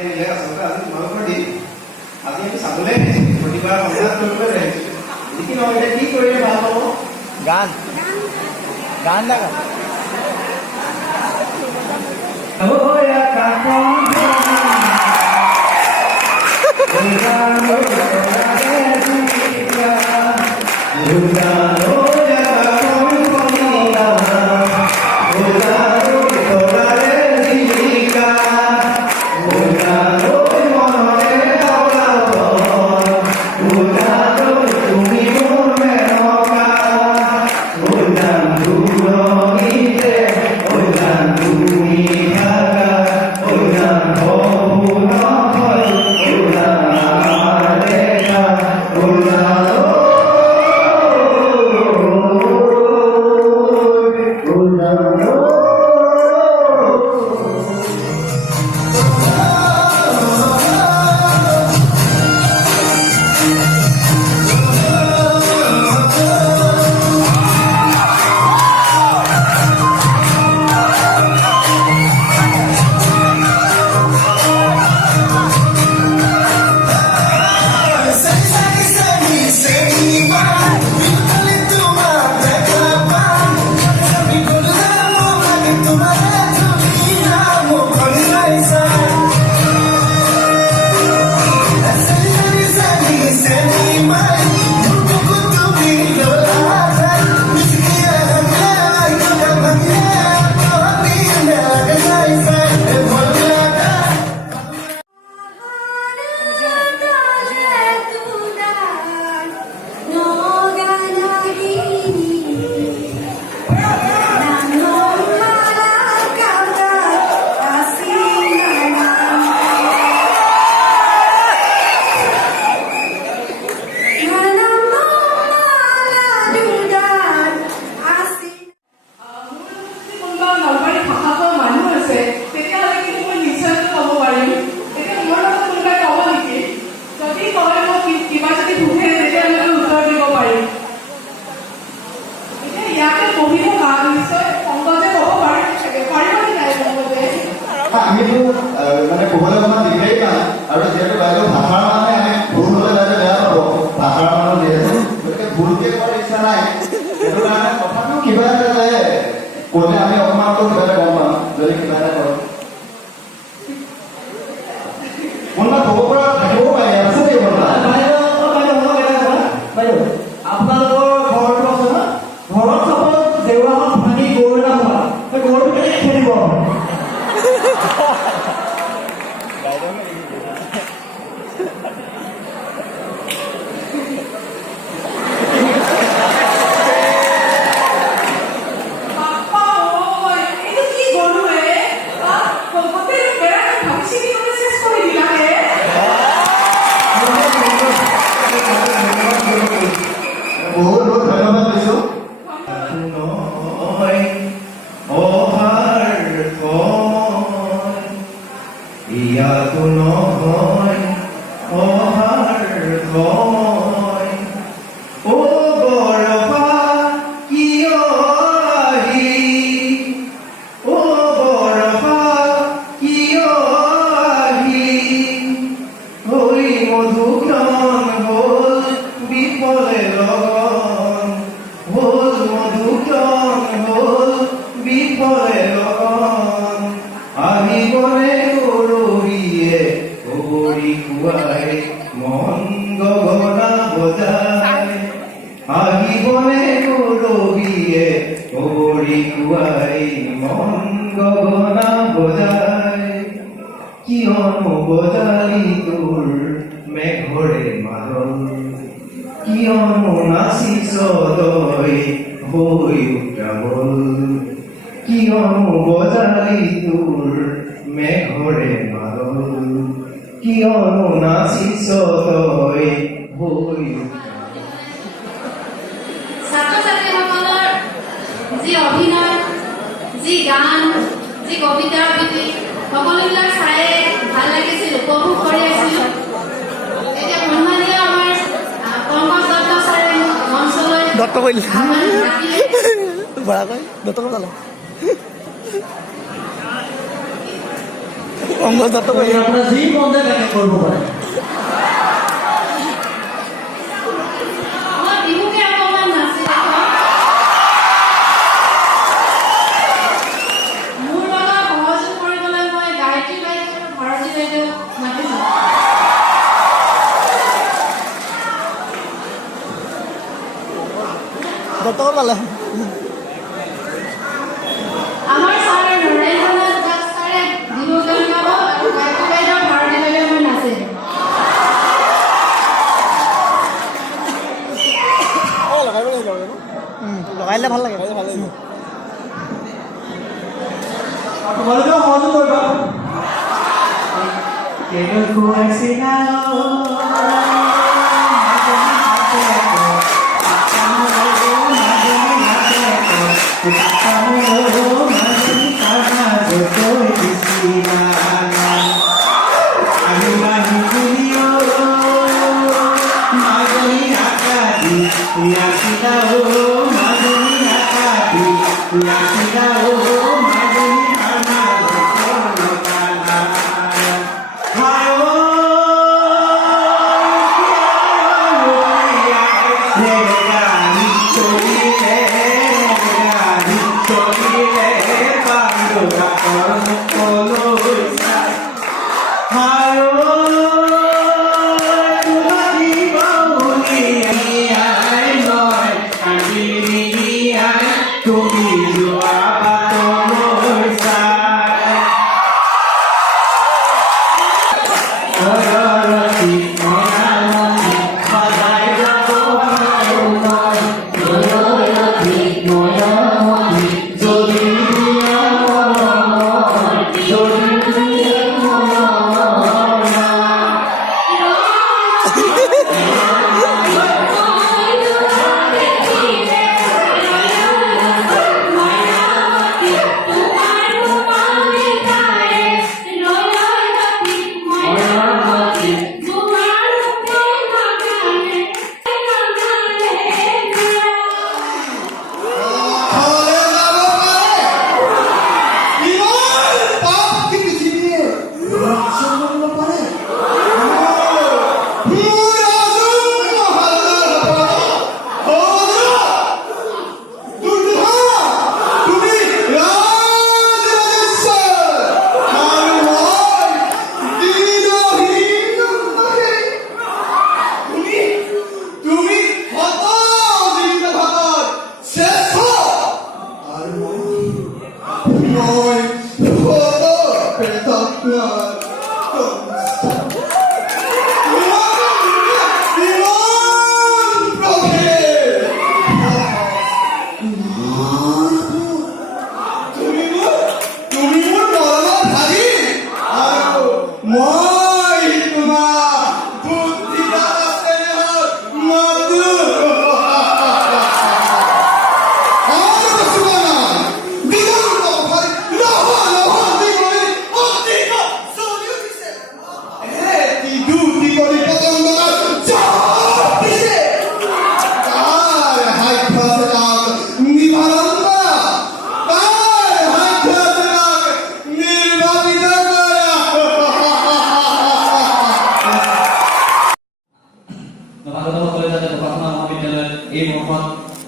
আচলতে আজি তোমালোকৰ দিন আজি আমি চাবলৈ আহিছোঁ প্ৰতিবাৰ সন্ধিয়া কৰিবলৈ আহিছোঁ যিকি নহয় এতিয়া কি কৰিলে ভাল হ'ব গান গান গান আমিতো মানে ক'বলৈ অকণমান দিগদাৰী পাওঁ আৰু যিহেতু বাইদেউ ভাষাৰ মানে আমি ভুল হ'লে বাইদেউ বেয়া পাব ভাষাৰ মানুহ যিহেতু গতিকে ভুলকৈ কৰাৰ ইচ্ছা নাই সেইটো কাৰণে তথাপিও কিবা এটা ক'লে আমি অকণমানতো কিবা এটা গম পাম যদি কিবা এটা কৰোঁ কোনোবা ক'ব পৰা থাকিব পাৰে আছে দেই বাইদেউ আপোনালোকৰ ঘৰটো আছে না ঘৰত চাপত জেওৰাখন ভাঙি গৰু এটা হোৱা সেই গৰুটো কেনেকৈ খেলিব বহুত বহুত ধন্যবাদ দিছোঁ ইয়াতো নহয় অহাৰ ঘৰ অ বৰপা কিয় আহি অ বৰপা কিয় আহি হৈ মধুক্ষণ হ'ল বিফলে লগন হ'ল মধুক্ষণ হ'ল বিফলে লগন আহিবনে কৰবিয়ে কৰি খুৱাই মন গগনা বজাই আহিবনে কৰবিয়ে কৰি খুৱাই মন গগনা বজাই কিয়নো বজালি তোৰ মেঘৰে মাৰল কিয়নো নাচিছ তই হৈ উত্ৰাৱল কিয়নো বজালি তোৰ মেঘৰে মাৰল কিয়নো নাচিছ তই হৈ ছাত্ৰ-ছাত্ৰীসকলৰ যি অভিনয় যি গান যি কবিতাৰ প্ৰতি সকলোবিলাক চাই ভাল লাগিছিল উপভোগ কৰি আছিলোঁ এতিয়া সন্মানীয় আমাৰ পংকজ দত্ত ছাৰে মঞ্চলৈ দত্ত কৰিলে বৰা কৈ দত্ত কৰি আপোনাৰ যি মন যায় তাকে কৰিব পাৰে মই বিহুকে অকণমান নাচি দেখাম। মোৰ লগত সহযোগ কৰিবলৈ মই গায়ত্ৰী বাইদেউ আৰু ভাৰতী বাইদেউ মাতিছোঁ। আমাৰ ছাৰে নৰেন্দ্ৰনাথ দাস ছাৰে বিহু গান গাব আৰু গায়ত্ৰী বাইদেউ আৰু ভাৰতী বাইদেউ মই নাচিম। লগাইলে ভাল লাগে তোমালোকেও সহযোগ কৰিবা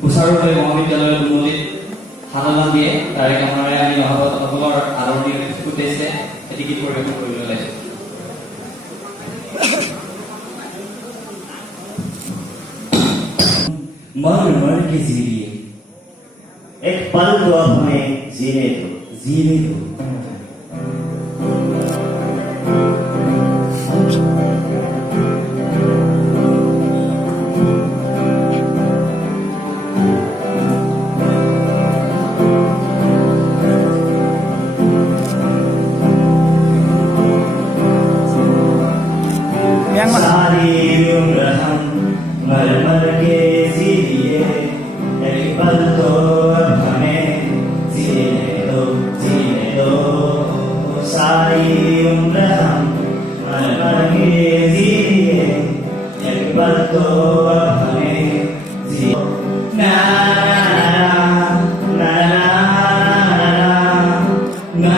সুচাৰুৰূপে মহাবিদ্যালয়ৰ উন্নতিত সাধনা দিয়ে তাৰে কামনাৰে আমি অভিভাৱকসকলৰ আদৰণি উদ্দেশ্যে এটি গীত পৰিৱেশন কৰিবলৈ ওলাইছোঁ। मर मर के जिए एक पल तो अब हमें जीने दो सारी उम्र हम मर मर के जिए एक पल तो अब हमें जीने दो सारी उम्र हम मर मर के जिए एक पल तो अब हमें जिए ना ना ना ना ना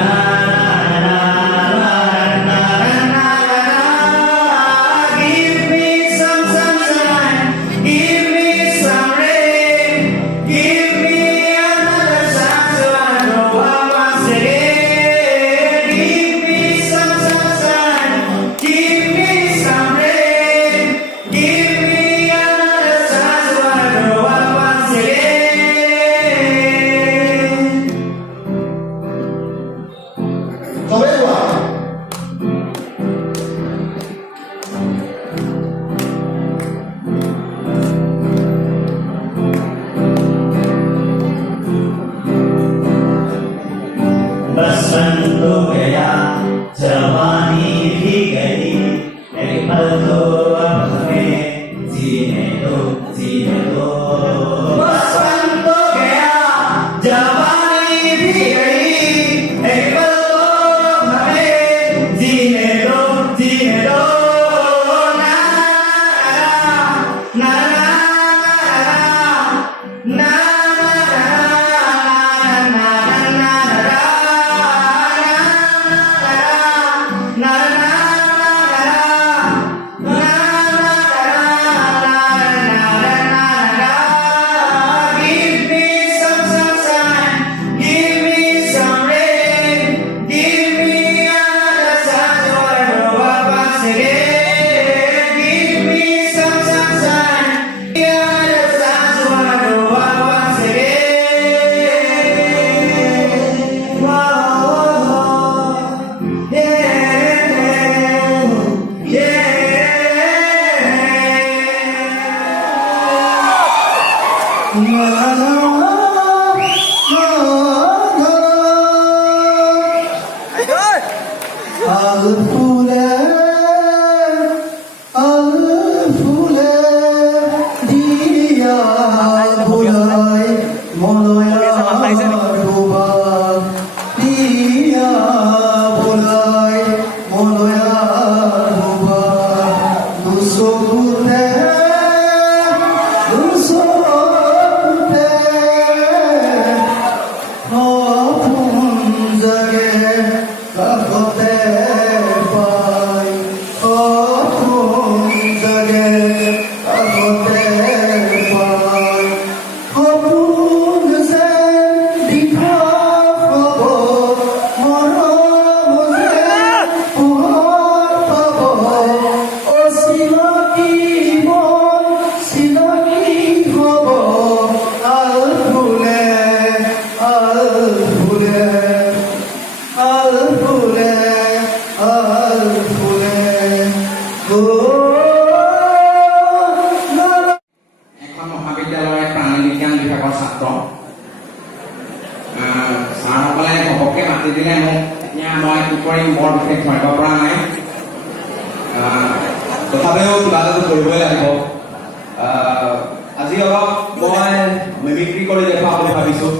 এখন মহাবিদ্যালয়ৰ প্ৰাণী বিজ্ঞান বিভাগৰ ছাত্ৰ ছাৰসকলে ঘপককৈ মাতি দিলে মোক এতিয়া মই কি কৰিম বৰ বিশেষ ধৰিব পৰা নাই তথাপিও কিবা এটা কৰিবই লাগিব আজি অলপ মই মিমিক্ৰি কৰি দেখুৱাম বুলি ভাবিছোঁ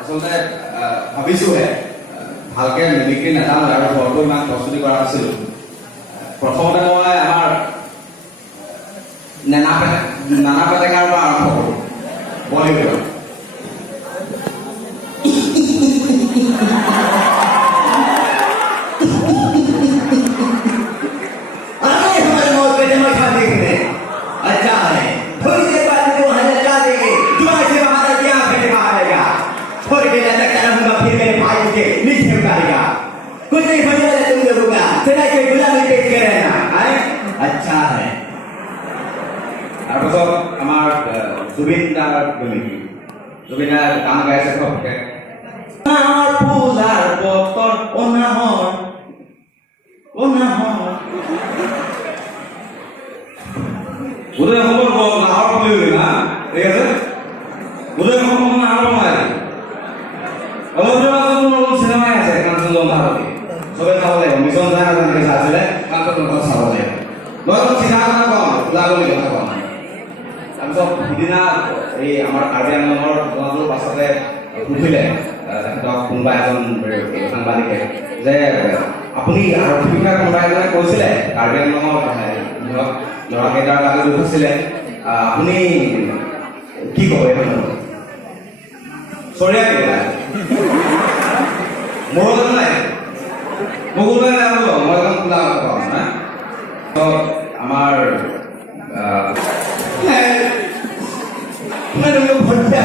আচলতে ভাবিছোঁহে ভালকৈ মিমিক্ৰি নাজানো আৰু ঘৰতো ইমান প্ৰস্তুতি কৰা নাছিলোঁ প্ৰথমতে মই আমাৰ নানা পেটেকাৰ পৰা আৰম্ভ কৰোঁ বলিউডৰ अरे हमारे मौत पे जमा खा देंगे अच्छा है थोड़ी देर बाद वो हमें जा देंगे तुम्हारे से हमारा क्या फिर आएगा थोड़ी देर तक रहूंगा फिर मेरे भाई के नीचे उतारेगा कुछ नहीं बचा है तुम लोगों का सिरा के गुलामी पेश कर रहना है अच्छा है তাৰপিছত আমাৰ জুবিন দাৰ মিমিক্ৰি জুবিন দাৰ গান গাইছে ঘপককৈ পূজাৰ বতৰ অনাহৰ গোটেই অসমৰ নাহৰ পুলি না ঠিক আছে গোটেই অসমৰ নাহৰ নাই অলপ চিনেমাই আছে কাঞ্চনজংঘা ভাৰতী চবে চাব লাগিব মিছন যায় যেনেকৈ চাইছিলে কাঞ্চনজংঘা চাব লাগিব মই চিধা কথা কওঁ ওলাবলৈ কথা কওঁ তাৰপিছত সিদিনা এই আমাৰ কাৰ্বি আংলঙৰ ঘটনাটোৰ পাছতে সুধিলে তেখেতক কোনোবা এজন সাংবাদিকে যে আপুনি আৰক্ষী বিষয়া কোনোবা এজনে কৈছিলে কাৰ্বি আংলঙৰ ল'ৰাকেইটাৰ গাতে দুখ আছিলে আপুনি কি ক'ব এইখন চৰিয়া কেইটা মোৰ নাই মোক ওলাই নাজানো মই এখন খোলা কথা কওঁ না আমাৰ मैंने भट्टा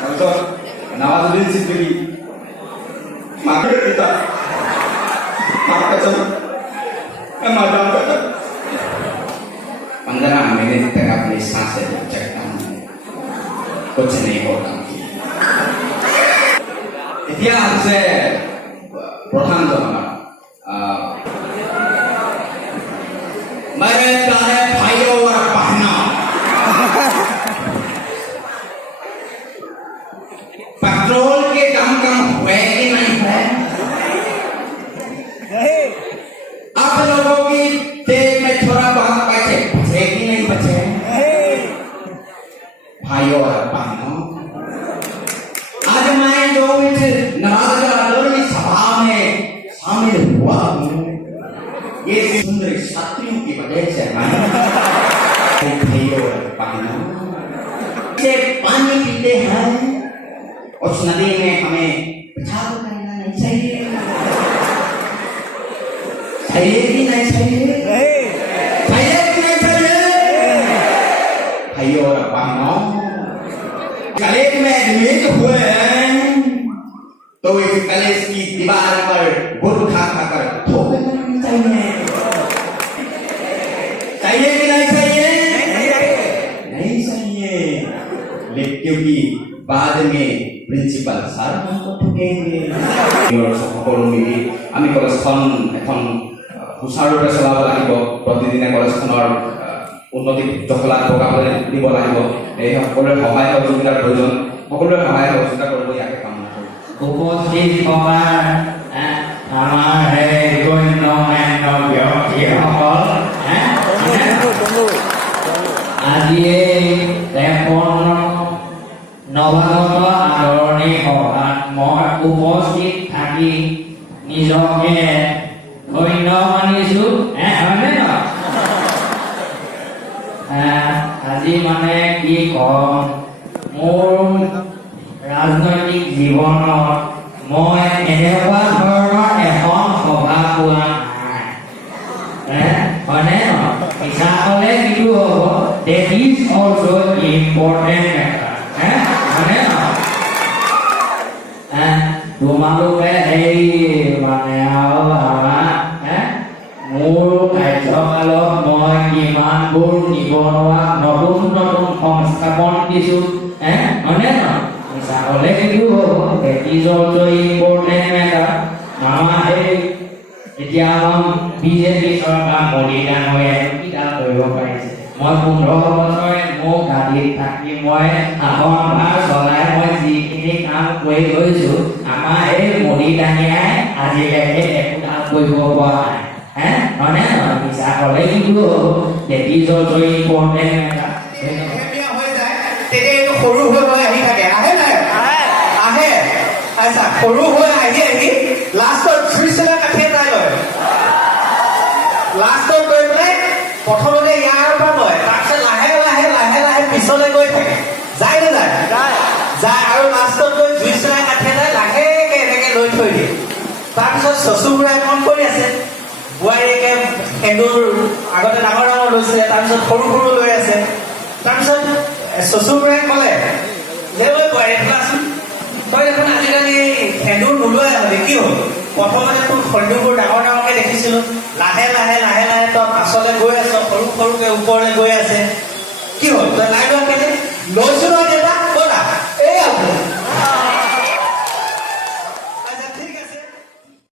তাৰপিছত নৱাজুদ্দিন ছিদ্দিকী মাকে পিতা माफ कसम मैं मर जाऊंगा 15 मिनट तक अपनी सांसें चकता हूं कुछ नहीं होता इतिहास से प्रधान जो मेरे प्यारे भाइयों और बहनों पेट्रोल के दाम कम हुए कि नहीं है आप लोगों की देश में थोड़ा बहुत पैसे बचे कि नहीं बचे भाइयों और बहनों आज मैं जो इस नाराज सभा में शामिल हुआ हूँ ये सुंदर छात्रियों की वजह से भाइयों और बहनों से पानी पीते हैं उस नदी में हमें पेशाब करना नहीं चाहिए चाहिए कि नहीं चाहिए चाहिए कि नहीं चाहिए भाइयों और बहनों कलेज में एडमिट हुए हैं तो इस कलेज की दीवार पर गुड़ खा कर थोपे करनी चाहिए चाहिए कि नहीं चाहिए नहीं चाहिए लेकिन क्योंकि बाद में प्रिंसिपल सर हमको ठुकेंगे और সকলো মিলি আমি কলেজখন এখন সুচাৰুৰূপে চলাব লাগিব প্ৰতিদিনে কলেজখনৰ উন্নতি জখলাত বগাবলৈ দিব লাগিব এই সকলোৰে সহায় সহযোগিতাৰ প্ৰয়োজন সকলোৰে সহায় সহযোগিতা কৰিব ইয়াকে কামনা কৰোঁ উপস্থিত সভাৰ আমাৰ এই গণ্য মান্য ব্যক্তিসকল আজি এই 53 নৱাগত আদৰণি সভাত মই উপস্থিত থাকি নিজকে ধন্য মানিছো হয়নে নহয় আজি মানে কি কম মোৰ ৰাজনৈতিক জীৱনত মই এনেকুৱা ধৰণৰ এখন সভা পোৱা নাই হয়নে নহয় মিছা ক'লে কিটো হ'ব that is also important matter হয়নে নহয় তোমালোকে এই মানে আৰু আমাৰ মোৰ কাৰ্যকালত মই কিমানবোৰ নিবনুৱা নতুন নতুন সংস্থাপন দিছো হয়নে নহয় মিছা ক'লে কিটো হ'ব that is also important matter আমাৰ এতিয়া বিজেপি চৰকাৰ মোদী ডাঙৰীয়াই কিটা কৰিব পাৰিছে মই 15 বছৰে মোক গাড়ীত থাকি মই ভাৰ চলাই মই যিখিনি কাম কৰি গৈছো আমাৰ এই মোদী ডাঙৰীয়াই আজিলৈকে একো কাম কৰিব পৰা নাই হয়নে নহয় মিছা ক'লে কিন্তু দেৱী জয়ী ইম্পৰ্টেণ্ট এটা হৈ যায় তেতিয়া এইটো সৰু হৈ আহি থাকে আহে নাই আহে আচ্ছা সৰু হৈ আহি লাষ্টত জুইচলা কাঠি এটাই লয় লাষ্টত গৈ পেলাই প্ৰথমতে ইয়াৰ পৰা লয় তাৰপিছত লাহে লাহে লাহে লাহে পিছলৈ গৈ থাকে যায় নে যায় যায় আৰু লাষ্টত গৈ জুইচলা কাঠি এটাই লাহেকে এনেকে লৈ থৈ দিয়ে তাৰপিছত চচুবুঢ়াই মন কৰি আছে বোৱাৰীয়েকে সেন্দুৰ আগতে ডাঙৰ ডাঙৰ লৈছিলে তাৰপিছত সৰু সৰু লৈ আছে তাৰপিছত চচুবুঢ়াই ক'লে যে ঐ বোৱাৰী কোৱাচোন তই দেখোন আজিকালি সেন্দুৰ নোলোৱাই হ'লি কি হ'ল প্ৰথমতে তোৰ সেন্দুৰবোৰ ডাঙৰ ডাঙৰকে দেখিছিলো লাহে লাহে লাহে লাহে তই পাছলৈ গৈ আছ সৰু সৰুকে ওপৰলৈ গৈ আছে